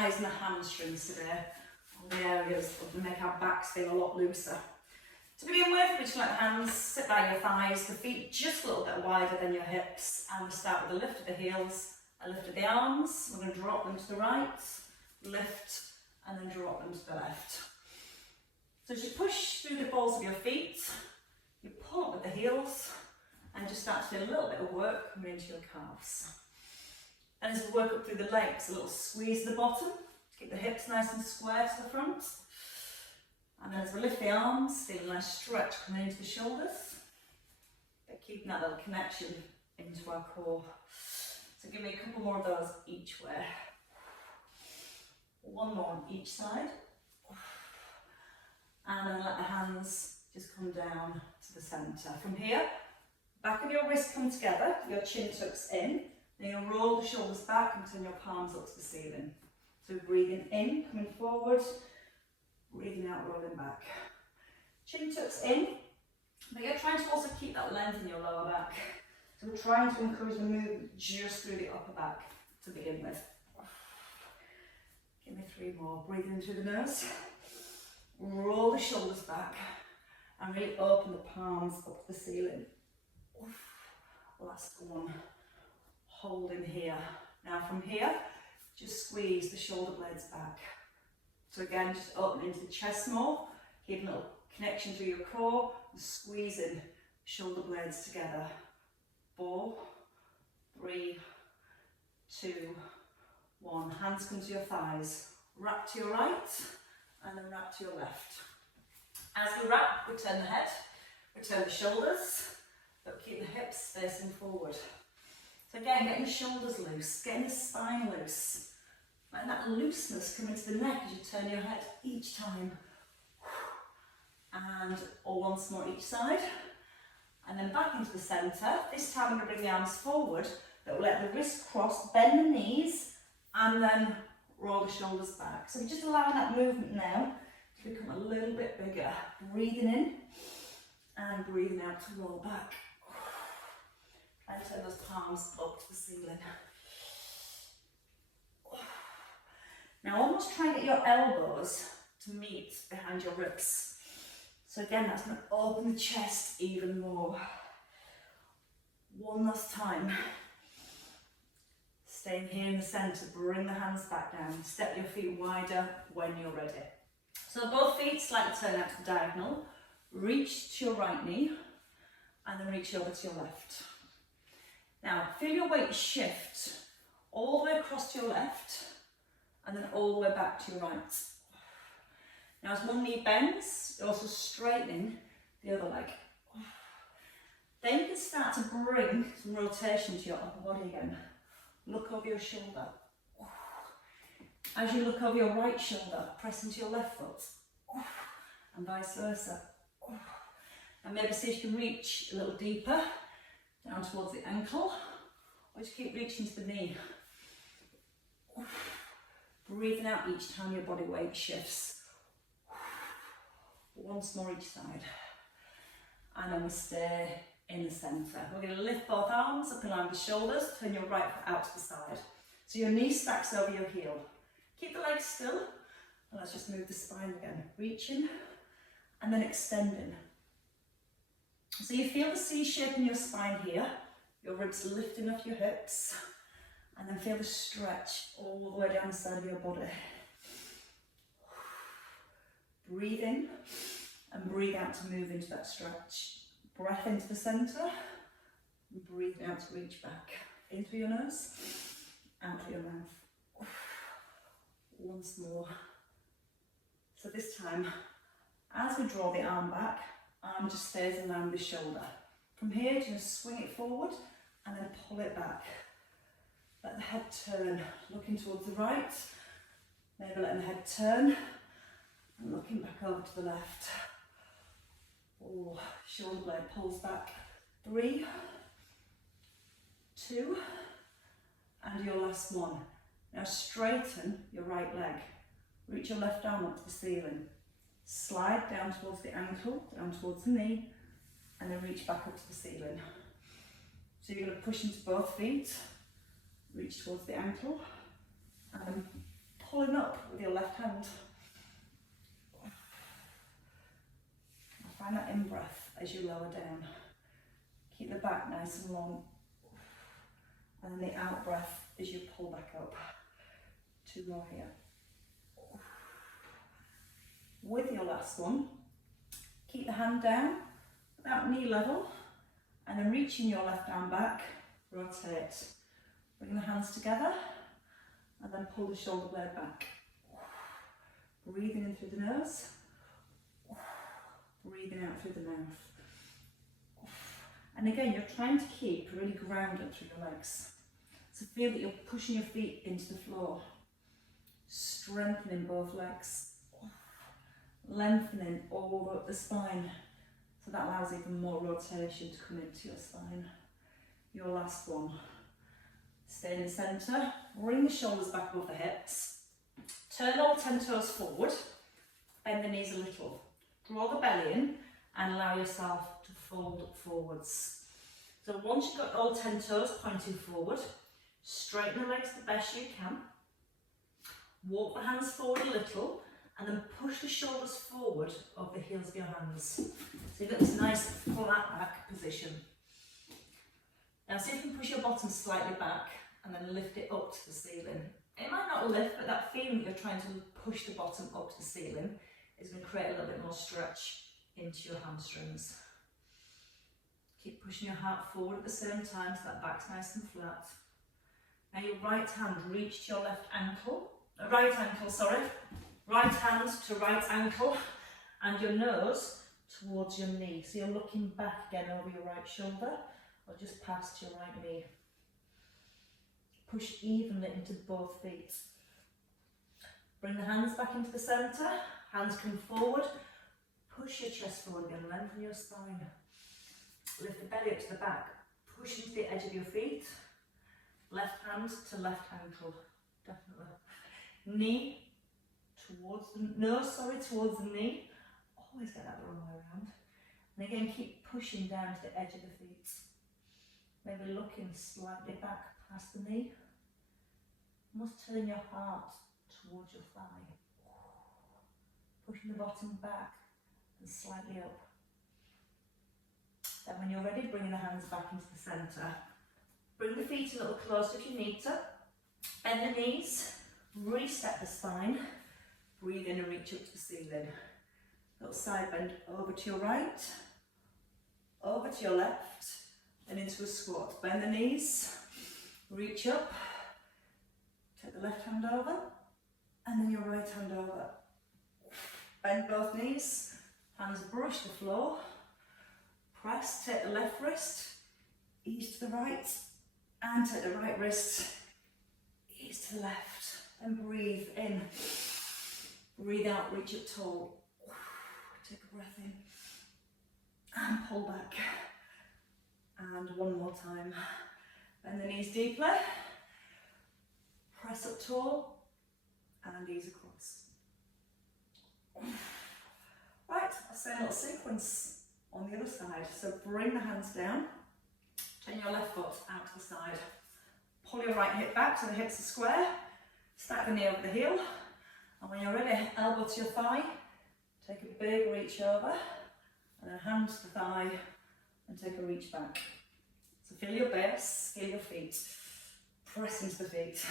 utilising the hamstrings today on the areas that will make our backs feel a lot looser. To begin with, we just let the hands sit by your thighs, the feet just a little bit wider than your hips, and we start with a lift of the heels, a lift of the arms. We're going to drop them to the right, lift, and then drop them to the left. So as you push through the balls of your feet, you pull up with the heels, and just start to do a little bit of work coming into your calves. And as we work up through the legs, a little squeeze at the bottom, to keep the hips nice and square to the front. And then as we lift the arms, feel a nice stretch coming into the shoulders, but keeping that little connection into our core. So give me a couple more of those each way. One more on each side. And then let the hands just come down to the centre. From here, back of your wrists come together, your chin tucks in, then you'll roll the shoulders back and turn your palms up to the ceiling. So breathing in, coming forward, breathing out, rolling back. Chin tucks in, but you're trying to also keep that length in your lower back. So we're trying to encourage the movement just through the upper back to begin with. Give me 3 more. Breathing in through the nose. Roll the shoulders back and really open the palms up to the ceiling. Last one. Hold in here. Now from here, just squeeze the shoulder blades back. So again, just open into the chest more, keeping a little connection through your core, and squeezing shoulder blades together. 4, 3, 2, 1. Hands come to your thighs. Wrap to your right, and then wrap to your left. As we wrap, we turn the head, we turn the shoulders, but keep the hips facing forward. So again, getting the shoulders loose, getting the spine loose. Letting that looseness come into the neck as you turn your head each time. And once more each side. And then back into the centre. This time I'm going to bring the arms forward, but we'll let the wrists cross, bend the knees, and then roll the shoulders back. So we're just allowing that movement now to become a little bit bigger. Breathing in and breathing out to roll back. And turn those palms up to the ceiling. Now almost try and get your elbows to meet behind your ribs. So again, that's going to open the chest even more. One last time. Staying here in the centre, bring the hands back down. Step your feet wider when you're ready. So both feet slightly turn out to the diagonal. Reach to your right knee and then reach over to your left. Now feel your weight shift all the way across to your left and then all the way back to your right. Now as one knee bends, you're also straightening the other leg. Then you can start to bring some rotation to your upper body again. Look over your shoulder. As you look over your right shoulder, press into your left foot. And vice versa. And maybe see if you can reach a little deeper, down towards the ankle, or just keep reaching to the knee. Breathing out each time your body weight shifts. Once more each side. And then we stay in the centre. We're going to lift both arms up in line with the shoulders, turn your right foot out to the side. So your knee stacks over your heel. Keep the legs still, and let's just move the spine again. Reaching, and then extending. So you feel the C shape in your spine here, your ribs lifting off your hips, and then feel the stretch all the way down the side of your body. Breathe in, and breathe out to move into that stretch. Breath into the centre, and breathe out to reach back. In through your nose, out through your mouth. Once more. So this time, as we draw the arm back, arm just stays in line with the shoulder. From here, just swing it forward and then pull it back. Let the head turn, looking towards the right. Maybe letting the head turn and looking back over to the left. Oh, shoulder blade pulls back. 3, 2, and your last one. Now straighten your right leg. Reach your left arm up to the ceiling. Slide down towards the ankle, down towards the knee, and then reach back up to the ceiling. So you're going to push into both feet, reach towards the ankle, and then pulling up with your left hand. Find that in-breath as you lower down. Keep the back nice and long. And then the out-breath as you pull back up. 2 more here. With your last one, keep the hand down, about knee level, and then reaching your left arm back, rotate. Bring the hands together, and then pull the shoulder blade back. Breathing in through the nose, breathing out through the mouth. And again, you're trying to keep really grounded through your legs. So feel that you're pushing your feet into the floor, strengthening both legs, lengthening all up the spine. So that allows even more rotation to come into your spine. Your last one. Stay in the centre, bring the shoulders back above the hips, turn all 10 toes forward, bend the knees a little, draw the belly in and allow yourself to fold forwards. So once you've got all 10 toes pointing forward, straighten the legs the best you can, walk the hands forward a little and then push the shoulders forward over the heels of your hands. So you've got this nice flat back position. Now see if you can push your bottom slightly back and then lift it up to the ceiling. It might not lift, but that feeling that you're trying to push the bottom up to the ceiling is going to create a little bit more stretch into your hamstrings. Keep pushing your heart forward at the same time so that back's nice and flat. Now your right hand reach to your left ankle, right hand to right ankle, and your nose towards your knee. So you're looking back again over your right shoulder, or just past your right knee. Push evenly into both feet. Bring the hands back into the centre, hands come forward, push your chest forward again, lengthen your spine. Lift the belly up to the back, push into the edge of your feet, left hand to left ankle, definitely. Knee towards the knee, always get that the wrong way around. And again, keep pushing down to the edge of the feet. Maybe looking slightly back past the knee. Almost turning your heart towards your thigh. Pushing the bottom back and slightly up. Then when you're ready, bringing the hands back into the centre. Bring the feet a little closer if you need to. Bend the knees, reset the spine. Breathe in and reach up to the ceiling. Little side bend over to your right, over to your left, and into a squat. Bend the knees, reach up, take the left hand over, and then your right hand over. Bend both knees, hands brush the floor, press, take the left wrist, ease to the right, and take the right wrist, ease to the left, and breathe in. Breathe out, reach up tall. Take a breath in, and pull back. And one more time. Bend the knees deeply, press up tall, and ease across. Right, same little sequence on the other side. So bring the hands down, turn your left foot out to the side. Pull your right hip back so the hips are square, stack the knee over the heel, and when you're ready, elbow to your thigh, take a big reach over, and then hand to the thigh, and take a reach back. So feel your base, feel your feet, press into the feet.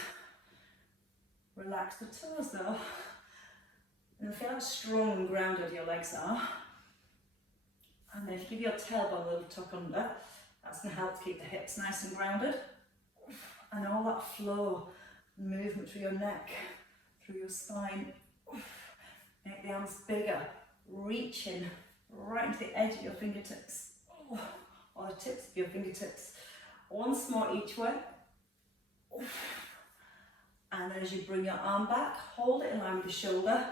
Relax the toes though, and feel how strong and grounded your legs are. And then give your tailbone a little tuck under, that's going to help keep the hips nice and grounded. And all that flow, movement through your neck, through your spine. Make the arms bigger, reaching right into the edge of your fingertips, or the tips of your fingertips. Once more each way. And then as you bring your arm back, hold it in line with the shoulder.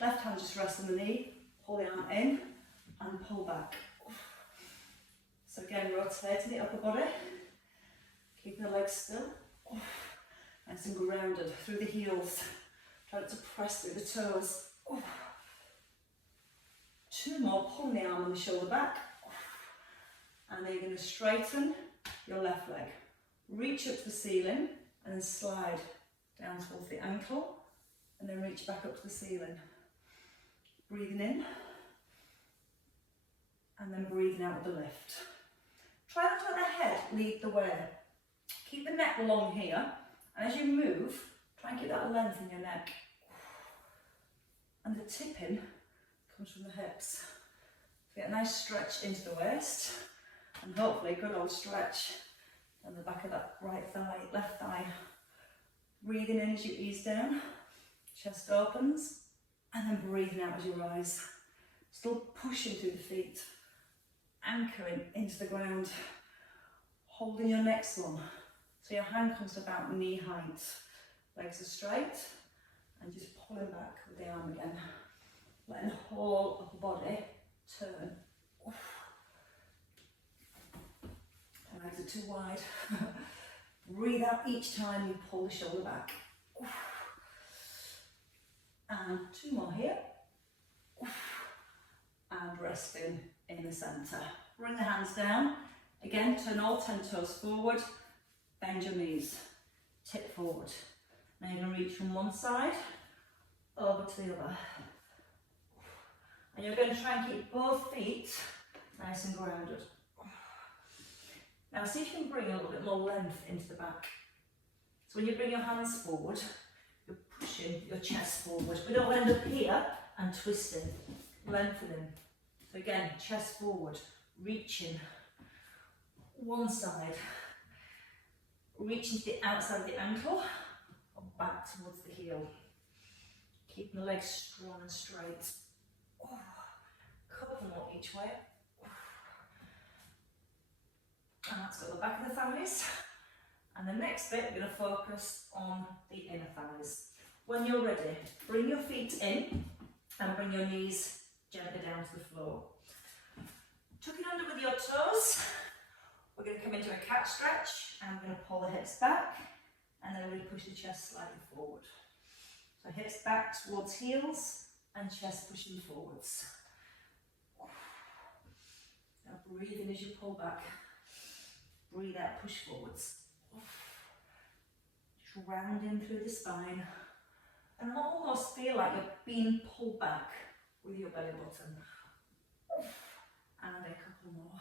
Left hand just rests on the knee, pull the arm in and pull back. So again, rotating the upper body, keeping the legs still. Nice and grounded through the heels. Try not to press through the toes. 2 more, pulling the arm and the shoulder back. And then you're going to straighten your left leg. Reach up to the ceiling and then slide down towards the ankle and then reach back up to the ceiling. Breathing in, and then breathing out with the lift. Try not to let the head lead the way. Keep the neck long here, and as you move, try and keep that length in your neck. And the tipping comes from the hips. So get a nice stretch into the waist, and hopefully a good old stretch down the back of that right thigh, left thigh. Breathing in as you ease down, chest opens, and then breathing out as you rise. Still pushing through the feet, anchoring into the ground, holding your next one. So your hand comes to about knee height. Legs are straight, and just pulling back with the arm again. Letting the whole upper body turn. The legs are too wide. Breathe out each time you pull the shoulder back. And 2 more here. And resting in the centre. Bring the hands down. Again, turn all 10 toes forward. Bend your knees. Tip forward. Now you're going to reach from one side over to the other. And you're going to try and keep both feet nice and grounded. Now see if you can bring a little bit more length into the back. So when you bring your hands forward, you're pushing your chest forward. We don't end up here and twisting, lengthening. So again, chest forward, reaching one side, reaching to the outside of the ankle, or back towards the heel. Keeping the legs strong and straight. Couple more each way. And that's got the back of the thighs. And the next bit, we're going to focus on the inner thighs. When you're ready, bring your feet in and bring your knees gently down to the floor. Tuck it under with your toes. We're going to come into a cat stretch and we're going to pull the hips back and then we're going to push the chest slightly forward. So hips back towards heels and chest pushing forwards. Now breathe in as you pull back. Breathe out, push forwards. Just rounding through the spine. And almost feel like you're being pulled back with your belly button. And a couple more.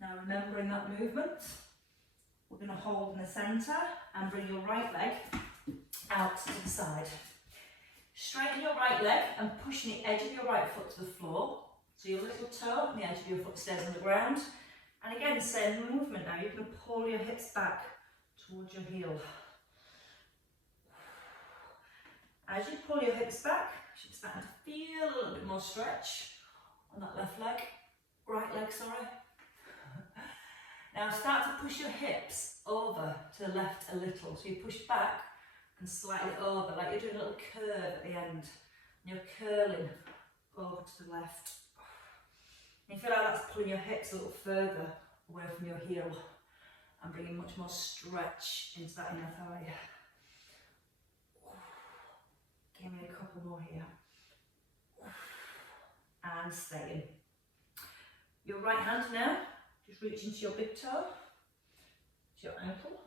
Now remembering that movement, we're going to hold in the centre and bring your right leg out to the side. Straighten your right leg and pushing the edge of your right foot to the floor. So your little toe and the edge of your foot stays on the ground. And again, same movement now. You can pull your hips back towards your heel. As you pull your hips back, you should start to feel a little bit more stretch on that left leg, right leg, sorry. Now start to push your hips over to the left a little. So you push back and slightly over, like you're doing a little curve at the end. And you're curling over to the left. And you feel like that's pulling your hips a little further away from your heel and bringing much more stretch into that inner thigh. Give me a couple more here. And staying. Your right hand now, just reach into your big toe, to your ankle,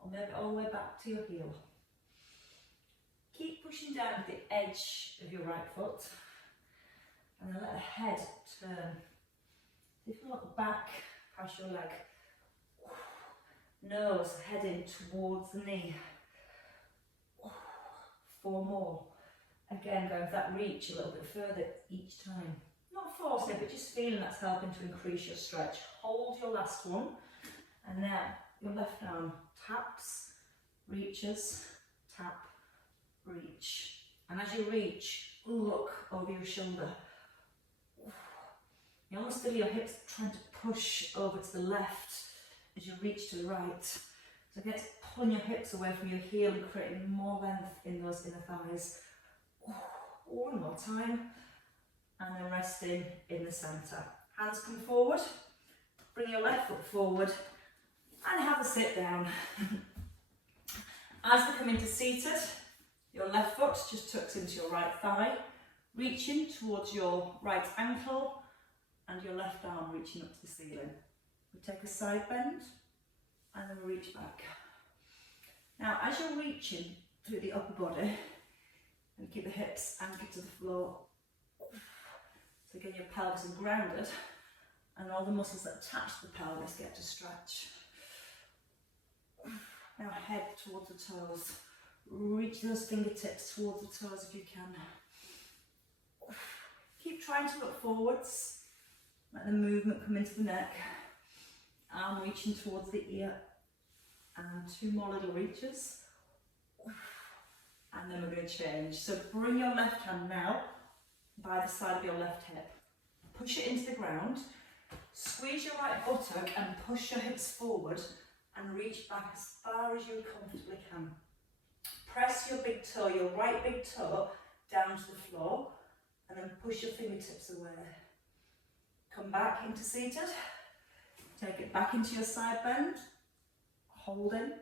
or maybe all the way back to your heel. Keep pushing down with the edge of your right foot, and then let the head turn. If you look back past your leg, nose heading towards the knee. 4 more. Again, going with that reach a little bit further each time. Not forcing it, but just feeling that's helping to increase your stretch. Hold your last one, and now your left arm taps, reaches, tap, reach. And as you reach, look over your shoulder. You almost feel your hips trying to push over to the left as you reach to the right. So again, it's pulling your hips away from your heel and creating more length in those inner thighs. One more time. And then resting in the centre. Hands come forward. Bring your left foot forward and have a sit down. As we come into seated, your left foot just tucks into your right thigh, reaching towards your right ankle and your left arm reaching up to the ceiling. We take a side bend and then we reach back. Now as you're reaching, through the upper body, and keep the hips anchored to the floor. So again, your pelvis is grounded, and all the muscles that attach to the pelvis get to stretch. Now head towards the toes. Reach those fingertips towards the toes if you can. Keep trying to look forwards. Let the movement come into the neck. Arm reaching towards the ear. And 2 more little reaches. And then we're going to change. So bring your left hand now by the side of your left hip. Push it into the ground. Squeeze your right buttock and push your hips forward and reach back as far as you comfortably can. Press your big toe, your right big toe, down to the floor, and then push your fingertips away. Come back into seated. Take it back into your side bend. Holding.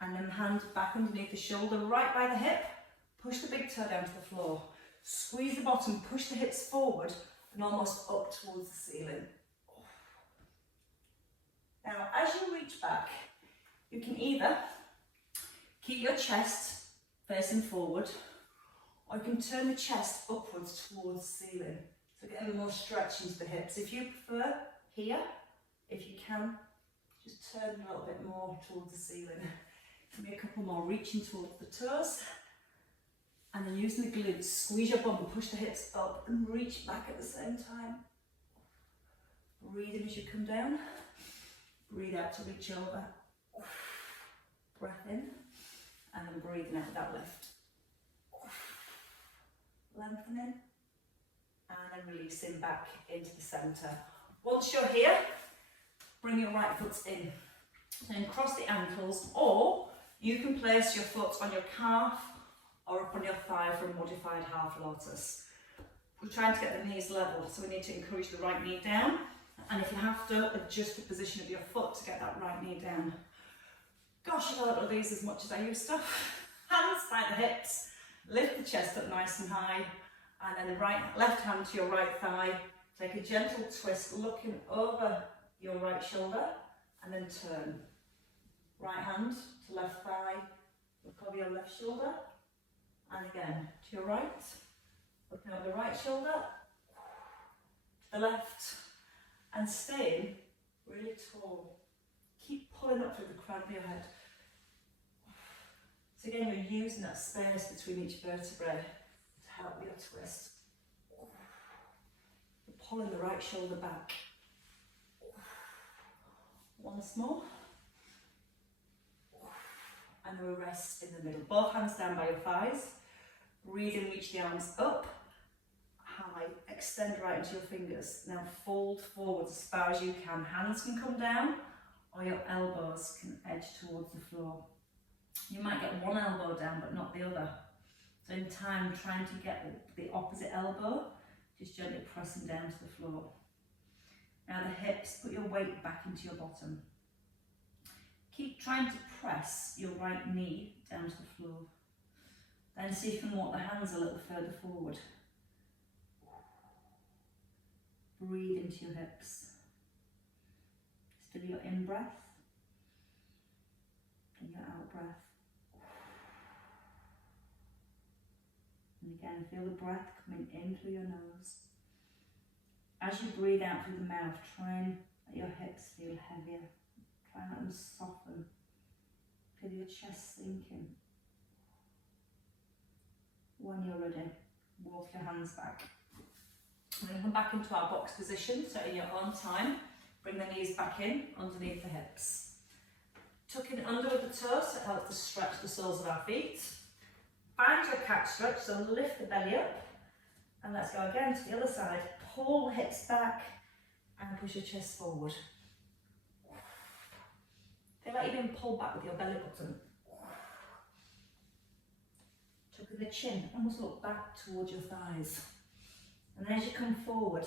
And then hand back underneath the shoulder, right by the hip. Push the big toe down to the floor. Squeeze the bottom, push the hips forward and almost up towards the ceiling. Now, as you reach back, you can either keep your chest facing forward, or you can turn the chest upwards towards the ceiling. So getting more stretch into the hips. If you prefer, here, if you can, just turn a little bit more towards the ceiling. Give me a couple more, reaching towards the toes. And then using the glutes, squeeze your bum, push the hips up and reach back at the same time. Breathe in as you come down. Breathe out to reach over. Breath in. And then breathing out that lift. Lengthening. And then releasing back into the centre. Once you're here, bring your right foot in. Then cross the ankles, or you can place your foot on your calf or up on your thigh for a modified half lotus. We're trying to get the knees level, so we need to encourage the right knee down. And if you have to, adjust the position of your foot to get that right knee down. Gosh, I don't do these as much as I used to. Hands by the hips, lift the chest up nice and high, and then the left hand to your right thigh. Take a gentle twist, looking over your right shoulder, and then turn. Right hand to left thigh, look over your left shoulder, and again to your right, looking over the right shoulder, to the left, and staying really tall. Keep pulling up through the crown of your head. So again, you're using that space between each vertebrae to help your twist. You're pulling the right shoulder back. Once more. And then we rest in the middle. Both hands down by your thighs. Breathe in, reach the arms up, high, extend right into your fingers. Now fold forward as far as you can. Hands can come down, or your elbows can edge towards the floor. You might get one elbow down, but not the other. So in time, trying to get the opposite elbow, just gently pressing down to the floor. Now the hips, put your weight back into your bottom. Keep trying to press your right knee down to the floor. Then see if you can walk the hands a little further forward. Breathe into your hips. Still your in breath and your out breath. And again, feel the breath coming in through your nose. As you breathe out through the mouth, try and let your hips feel heavier. Try and let them soften. Feel your chest sinking. When you're ready, walk your hands back. We're going to come back into our box position, so in your own time, bring the knees back in underneath the hips. Tucking under with the toes, so it helps to stretch the soles of our feet. Find your cat stretch, so lift the belly up. And let's go again to the other side. Pull the hips back and push your chest forward. Feel like you're being pulled back with your belly button. Tucking the chin, almost look back towards your thighs. And then as you come forward,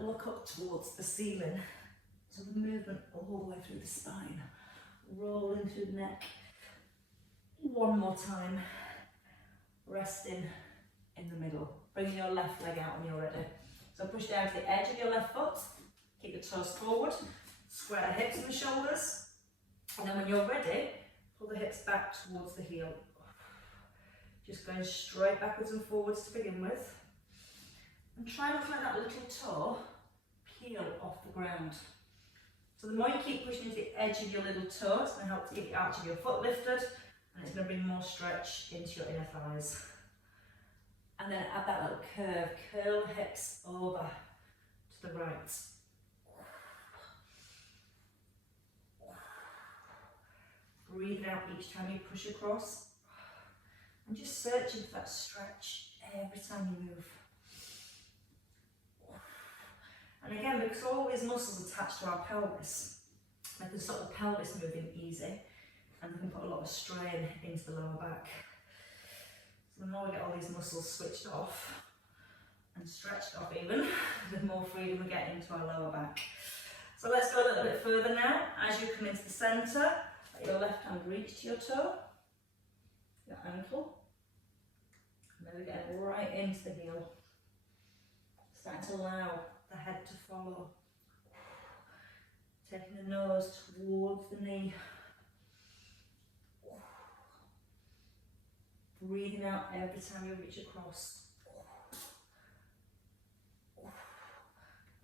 look up towards the ceiling. So the movement all the way through the spine. Rolling through the neck. One more time. Resting in the middle. Bring your left leg out when you're ready. So push down to the edge of your left foot. Keep the toes forward. Square the hips and the shoulders. And then when you're ready, Pull the hips back towards the heel. Just going straight backwards and forwards to begin with. And try not to let that little toe peel off the ground. So the more you keep pushing into the edge of your little toe, it's going to help to get the arch of your foot lifted, and it's going to bring more stretch into your inner thighs. And then add that little curve, curl the hips over to the right. Breathe out each time you push across. And just searching for that stretch every time you move. And again, because all these muscles attached to our pelvis, make the sort of pelvis moving easy, and we can put a lot of strain into the lower back. So the more we get all these muscles switched off and stretched off even, the more freedom we get into our lower back. So let's go a little bit further now. As you come into the centre, let your left hand reach to your toe, your ankle, and then we're getting right into the heel. Starting to allow the head to follow. Taking the nose towards the knee. Breathing out every time you reach across.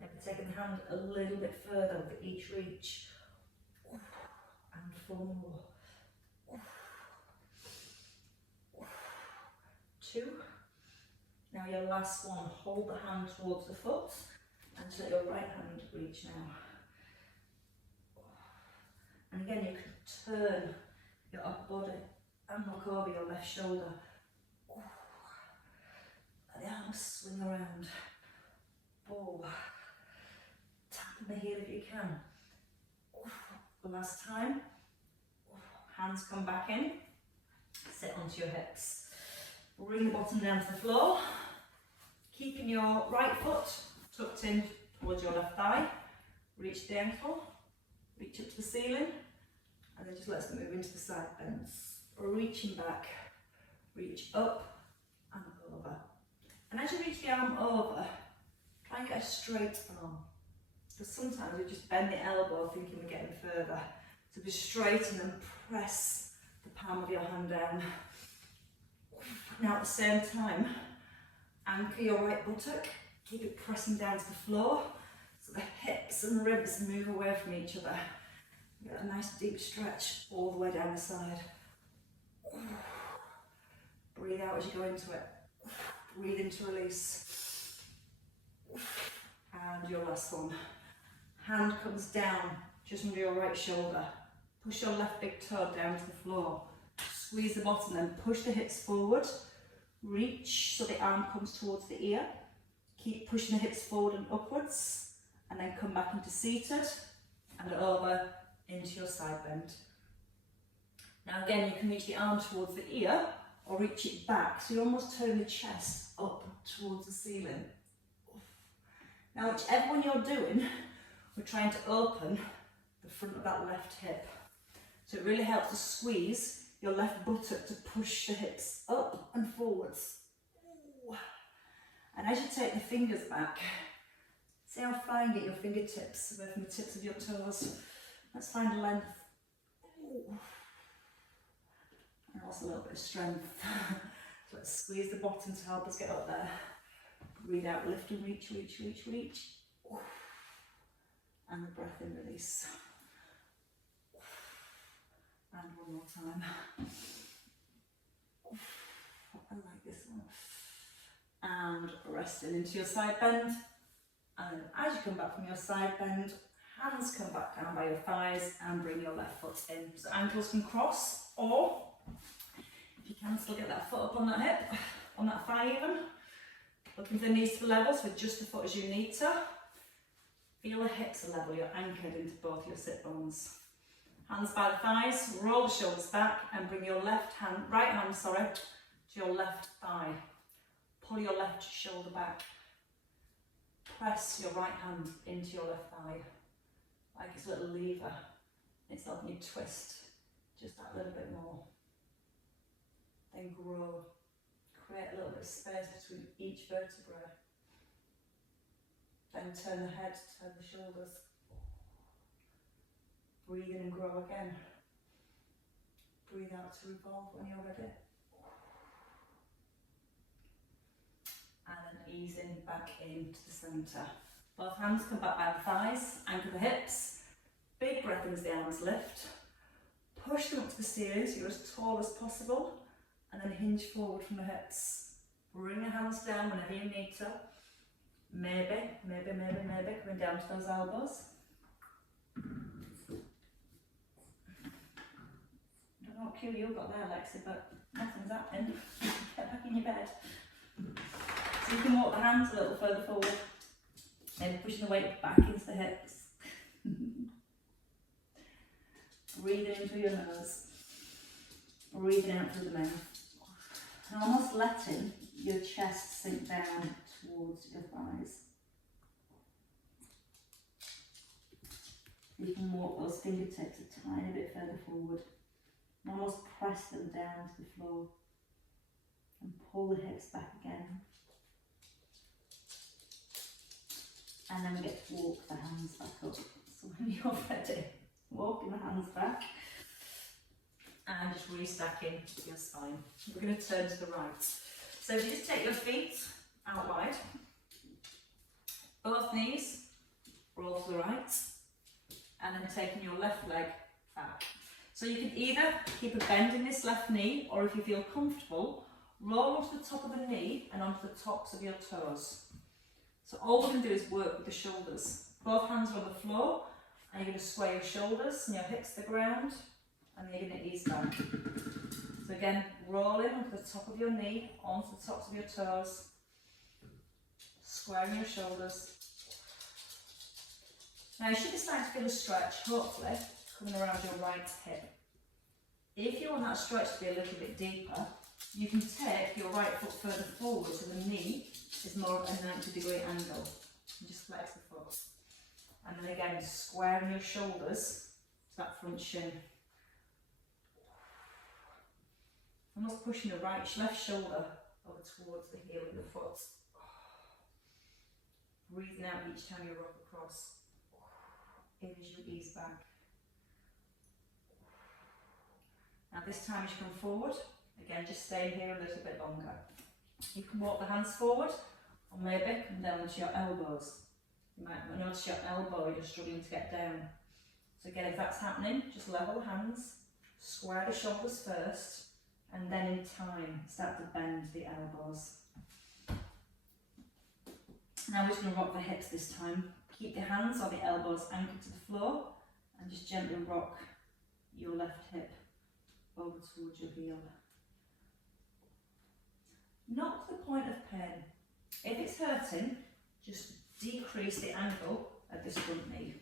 Maybe taking the hand a little bit further with each reach. And 4 more. 2. Now your last one, hold the hand towards the foot and let your right hand reach now. And again, you can turn your upper body and look over your left shoulder. Let the arms swing around. Tapping the heel if you can. Last time. Hands come back in. Sit onto your hips. Bring the bottom down to the floor. Keeping your right foot tucked in towards your left thigh. Reach the ankle. Reach up to the ceiling. And then just let's move into the side bends. Reaching back. Reach up and over. And as you reach the arm over, try and get a straight arm. Because sometimes we just bend the elbow thinking we're getting further. So be straight and then press the palm of your hand down. Now at the same time, anchor your right buttock, keep it pressing down to the floor so the hips and ribs move away from each other. Get a nice deep stretch all the way down the side. Breathe out as you go into it. Breathe in to release. And your last one. Hand comes down just under your right shoulder. Push your left big toe down to the floor. Squeeze the bottom, then push the hips forward. Reach so the arm comes towards the ear. Keep pushing the hips forward and upwards. And then come back into seated and over into your side bend. Now again, you can reach the arm towards the ear or reach it back. So you almost turn the chest up towards the ceiling. Now whichever one you're doing, we're trying to open the front of that left hip. So it really helps to squeeze your left buttock to push the hips up and forwards. And as you take the fingers back, see how far you get your fingertips away from the tips of your toes. Let's find a length. And also a little bit of strength. So let's squeeze the bottom to help us get up there. Breathe out, lift and reach, reach, reach, reach. And the breath in, release. And one more time. I like this one. And resting into your side bend. And then as you come back from your side bend, hands come back down by your thighs and bring your left foot in. So ankles can cross, or if you can still get that foot up on that hip, on that thigh even. Looking for the knees to be level, so adjust the foot as you need to. Feel the hips are level, you're anchored into both your sit bones. Hands by the thighs, roll the shoulders back and bring your right hand to your left thigh. Pull your left shoulder back. Press your right hand into your left thigh, like it's a little lever. It's helping you twist just that little bit more. Then grow. Create a little bit of space between each vertebrae. Then turn the head, turn the shoulders. Breathe in and grow again. breathe out to revolve when you're ready. And then easing back into the centre. Both hands come back by the thighs, anchor the hips. Big breath in as the arms lift. Push them up to the ceiling so you're as tall as possible. And then hinge forward from the hips. Bring the hands down whenever you need to. Maybe, coming down to those elbows. I don't know what cue you've got there, Lexi, but nothing's happening. Get back in your bed. So you can walk the hands a little further forward. Maybe pushing the weight back into the hips. Breathing in through your nose. Breathing out through the mouth. And almost letting your chest sink down towards your thighs. You can walk those fingertips a tiny bit further forward. And almost press them down to the floor. And pull the hips back again. And then we get to walk the hands back up. So when you're ready, walking the hands back. And just restacking your spine. We're going to turn to the right. So if you just take your feet out wide, both knees roll to the right, and then taking your left leg back. So you can either keep a bend in this left knee, or if you feel comfortable, roll onto the top of the knee and onto the tops of your toes. So all we're going to do is work with the shoulders. Both hands are on the floor, and you're going to sway your shoulders and your hips to the ground. And then you're going to ease back. So again, rolling onto the top of your knee, onto the tops of your toes, squaring your shoulders. Now you should be starting to feel a stretch, hopefully, coming around your right hip. If you want that stretch to be a little bit deeper, you can take your right foot further forward so the knee is more of a 90-degree angle. And just flex the foot. And then again, squaring your shoulders to that front shin. Almost pushing the left shoulder over towards the heel of the foot. Breathing out each time you rock across. In as you ease back. Now this time as you come forward, again just staying here a little bit longer. You can walk the hands forward, or maybe come down to your elbows. You might notice your elbow, you're struggling to get down. So again, if that's happening, just level the hands, square the shoulders first, and then in time, start to bend the elbows. Now we're just going to rock the hips this time. Keep the hands or the elbows anchored to the floor, and just gently rock your left hip over towards your heel. Not to the point of pain. If it's hurting, just decrease the angle at this front knee,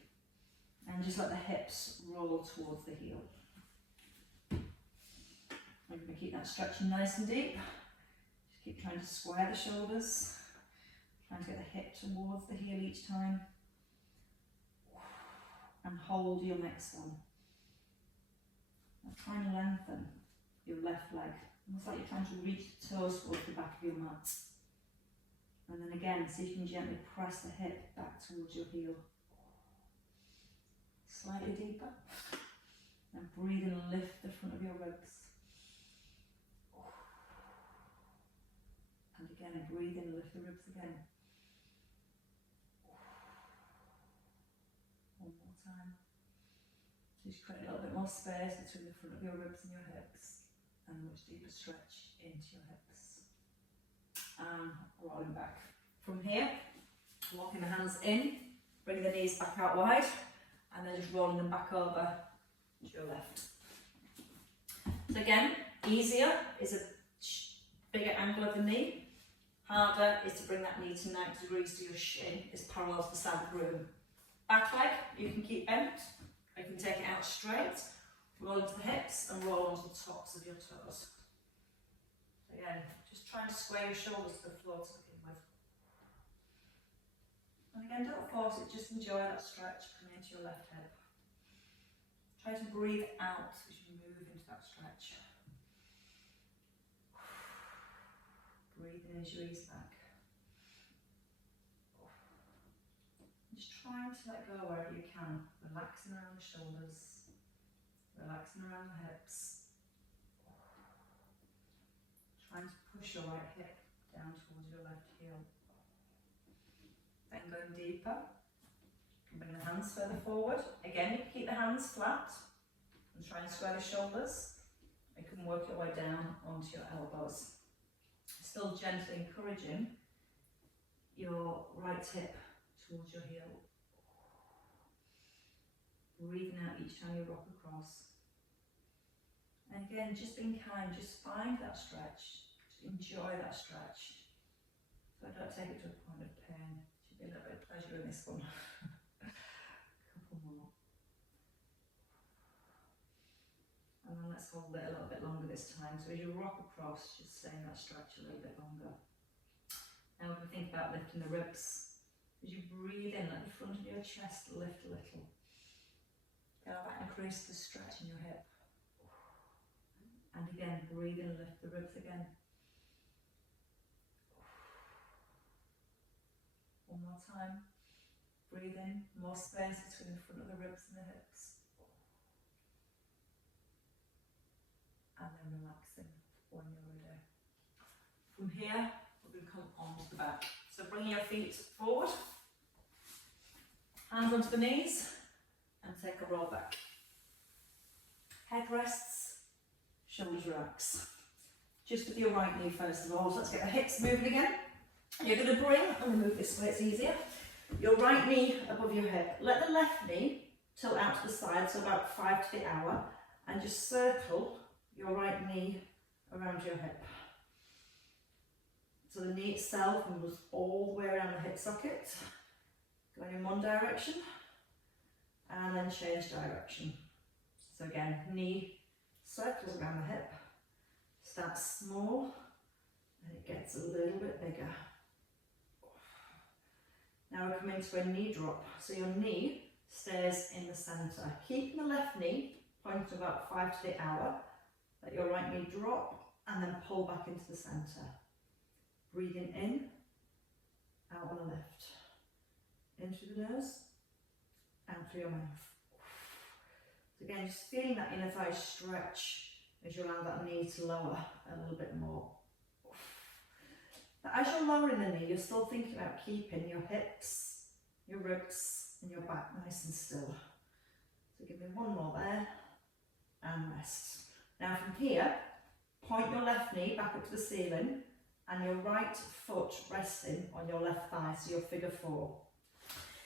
and just let the hips roll towards the heel. We're going to keep that stretching nice and deep. Just keep trying to square the shoulders, trying to get the hip towards the heel each time. And hold your next one. Now try and lengthen your left leg. Almost like you're trying to reach the toes towards the back of your mat. And then again, see if you can gently press the hip back towards your heel. Slightly deeper. And breathe and lift the front of your ribs. And again, breathe in, lift the ribs again. One more time. Just create a little bit more space between the front of your ribs and your hips. And a much deeper stretch into your hips. And rolling back. From here, walking the hands in, bringing the knees back out wide, and then just rolling them back over to your left. So again, easier is a bigger angle of the knee. Harder is to bring that knee to 90 degrees to your shin, is parallel to the side of the room. Back leg, you can keep bent, or you can take it out straight, roll into the hips and roll onto the tops of your toes. So again, just trying to square your shoulders to the floor to begin with. And again, don't force it, just enjoy that stretch coming into your left hip. Try to breathe out as you move into that stretch. Breathe in as you ease back. Just trying to let go wherever you can, relaxing around the shoulders, relaxing around the hips, Trying to push your right hip down towards your left heel. Then going deeper. Bring the hands further forward. Again, you can keep the hands flat and try and square the shoulders. You can work your way down onto your elbows. Still gently encouraging your right hip towards your heel. Breathing out each time you rock across. And again, just being kind, just find that stretch. Just enjoy that stretch. So don't take it to a point of pain. Should be a little bit of pleasure in this one. Couple more. And then let's hold it a little bit longer this time. So as you rock across, just stay in that stretch a little bit longer. Now we can think about lifting the ribs. As you breathe in, let the front of your chest lift a little. Feel that increase the stretch in your hip. And again, breathe in and lift the ribs again. One more time. Breathe in, more space between the front of the ribs and the hips. And then relaxing when you're ready. From here, we're going to come onto the back. So bring your feet forward, hands onto the knees, and take a roll back. Head rests, shoulders relax. Just with your right knee first of all, so let's get the hips moving again. You're going to bring, I'm going to move this way, it's easier, your right knee above your hip. Let the left knee tilt out to the side, so about 5 to the hour, and just circle your right knee around your hip. So the knee itself moves all the way around the hip socket, going in one direction, and then change direction. So again, knee circles around the hip, starts small, and it gets a little bit bigger. Now we're coming to a knee drop, so your knee stays in the centre. Keeping the left knee pointing to about 5 to the hour, let your right knee drop and then pull back into the centre. Breathing in, out on the lift. In through the nose, out through your mouth. So again, just feeling that inner thigh stretch as you allow that knee to lower a little bit more. Now, as you're lowering the knee, you're still thinking about keeping your hips, your ribs and your back nice and still. So give me one more there and rest. Now from here, point your left knee back up to the ceiling and your right foot resting on your left thigh, so your figure 4.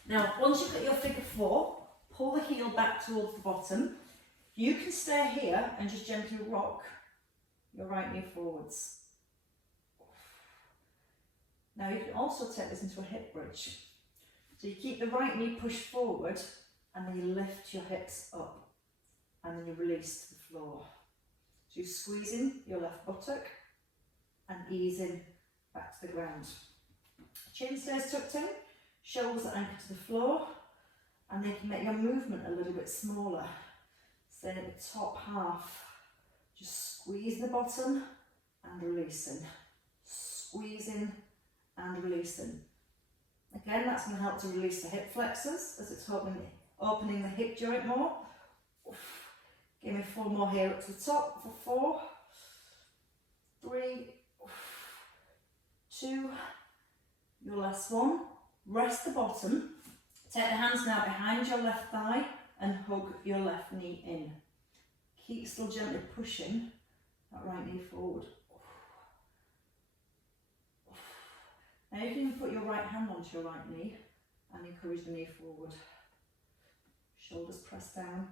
Now once you've got your figure 4, pull the heel back towards the bottom. You can stay here and just gently rock your right knee forwards. Now you can also take this into a hip bridge. So you keep the right knee pushed forward and then you lift your hips up and then you release to the floor. So you're squeezing your left buttock and easing back to the ground. Chin stays tucked in, shoulders are anchored to the floor, and then you can make your movement a little bit smaller. So at the top half, just squeezing the bottom and releasing. Squeezing and releasing. Again, that's going to help to release the hip flexors as it's opening the hip joint more. Give me 4 more here up to the top for 4, 3, 2, your last one. Rest the bottom. Take the hands now behind your left thigh and hug your left knee in. Keep still gently pushing that right knee forward. Now you can put your right hand onto your right knee and encourage the knee forward. Shoulders press down.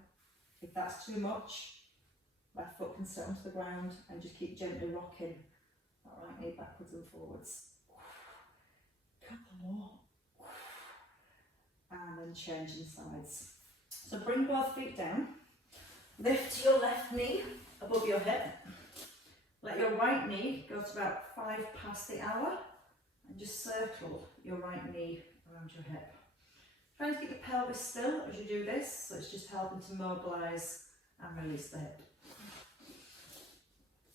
If that's too much, left foot can sit onto the ground and just keep gently rocking that right knee backwards and forwards. Couple more. And then changing sides. So bring both feet down. Lift your left knee above your hip. Let your right knee go to about 5 past the hour and just circle your right knee around your hip. Trying to keep the pelvis still as you do this, so it's just helping to mobilise and release the hip.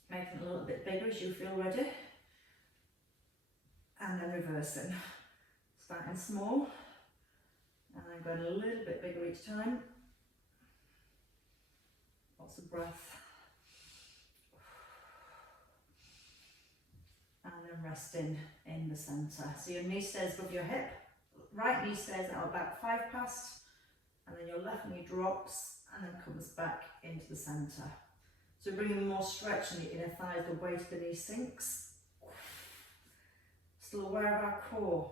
Making it a little bit bigger as you feel ready. And then reversing. Starting small and then going a little bit bigger each time. Lots of breath. then resting in the centre. So your knee stays above your hip, right knee stays out back 5 past, and then your left knee drops and then comes back into the centre. So bringing more stretch in your inner thighs, the weight of the knee sinks. Still aware of our core.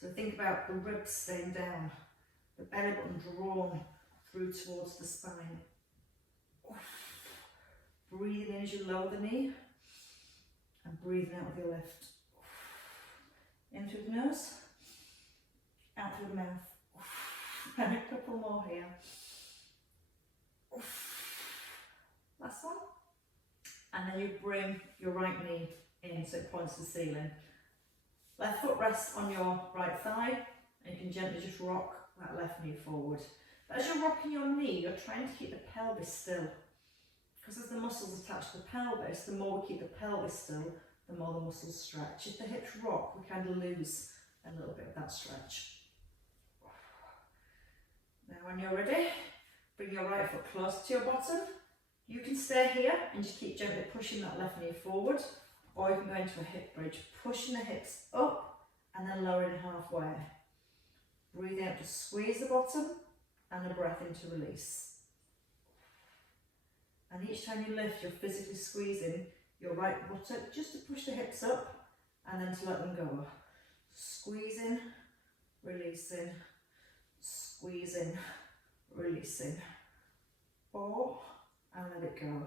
So think about the ribs staying down, the belly button drawn through towards the spine. Breathing in as you lower the knee and breathing out with your lift. In through the nose, out through the mouth. And a couple more here. Last one. And then you bring your right knee in so it points to the ceiling. Left foot rests on your right thigh and you can gently just rock that left knee forward. But as you're rocking your knee, you're trying to keep the pelvis still. Because as the muscles attach to the pelvis, the more we keep the pelvis still, the more the muscles stretch. If the hips rock, we kind of lose a little bit of that stretch. Now when you're ready, bring your right foot close to your bottom. You can stay here and just keep gently pushing that left knee forward, or you can go into a hip bridge, pushing the hips up and then lowering halfway. Breathe out to squeeze the bottom and a breath in to release. And each time you lift, you're physically squeezing your right buttock just to push the hips up and then to let them go. Squeezing, releasing, squeezing, releasing. 4, and let it go.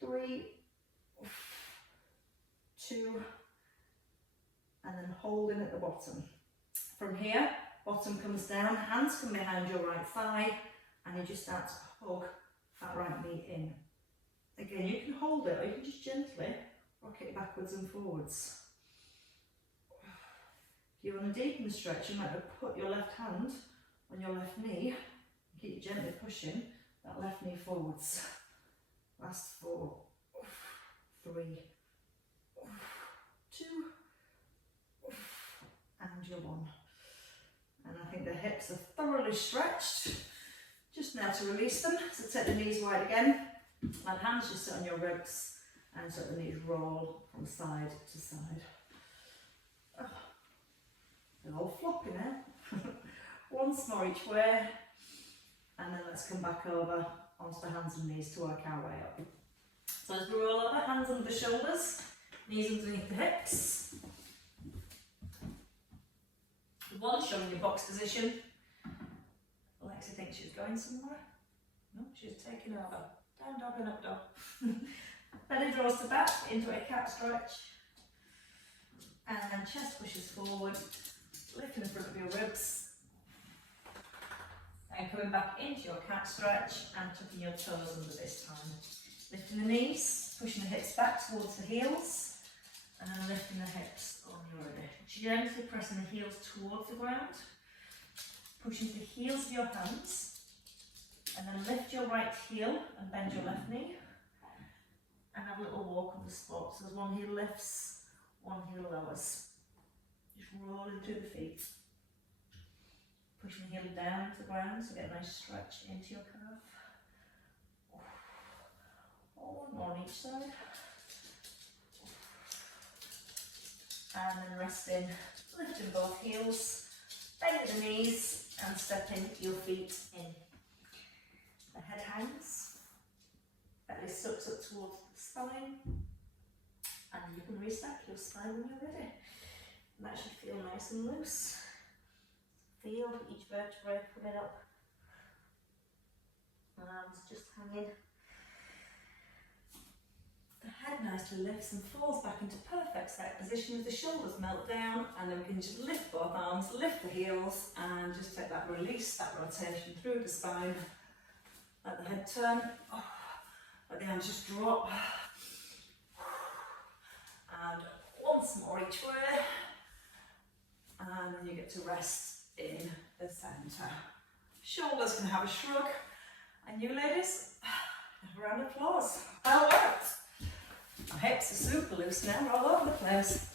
3, 2, and then holding at the bottom. From here, bottom comes down, hands come behind your right thigh, and you just start to hug that right knee in. Again, you can hold it or you can just gently rock it backwards and forwards. If you want to deepen the stretch, you might have put your left hand on your left knee and keep gently pushing that left knee forwards. Last 4, 3, 2, and your 1. And I think the hips are thoroughly stretched. Just now to release them, so take the knees wide again, and hands just sit on your ribs, and so the knees roll from side to side. Oh, they're all floppy now. Once more each way, and then let's come back over onto the hands and knees to work our way up. So as we roll over, hands under the shoulders, knees underneath the hips. 1, showing your box position. Alexia thinks she's going somewhere. No, she's taking over. Down dog and up dog. Belly draws to back into a cat stretch. And then chest pushes forward, lifting the front of your ribs. And coming back into your cat stretch and tucking your toes under this time. Lifting the knees, pushing the hips back towards the heels. And then lifting the hips on your ready. Gently pressing the heels towards the ground. Pushing to the heels of your hands, and then lift your right heel and bend your left knee, and have a little walk on the spot. So as one heel lifts, one heel lowers. Just rolling through the feet. Pushing the heel down to the ground so get a nice stretch into your calf. One more on each side. And then resting, lifting both heels, bending the knees, and stepping your feet in. The head hangs, belly sucks up towards the spine, and you can restack your spine when you're ready. And that should feel nice and loose. Feel each vertebrae coming up. Arms just hanging. The head nicely lifts and falls back into perfect set position as the shoulders melt down, and then we can just lift both arms, lift the heels, and just take that release, that rotation through the spine. Let the head turn, let the arms just drop, and once more each way, and then you get to rest in the centre. Shoulders can have a shrug, and you ladies, a round of applause. That worked. My hips are super loose now, all over the place.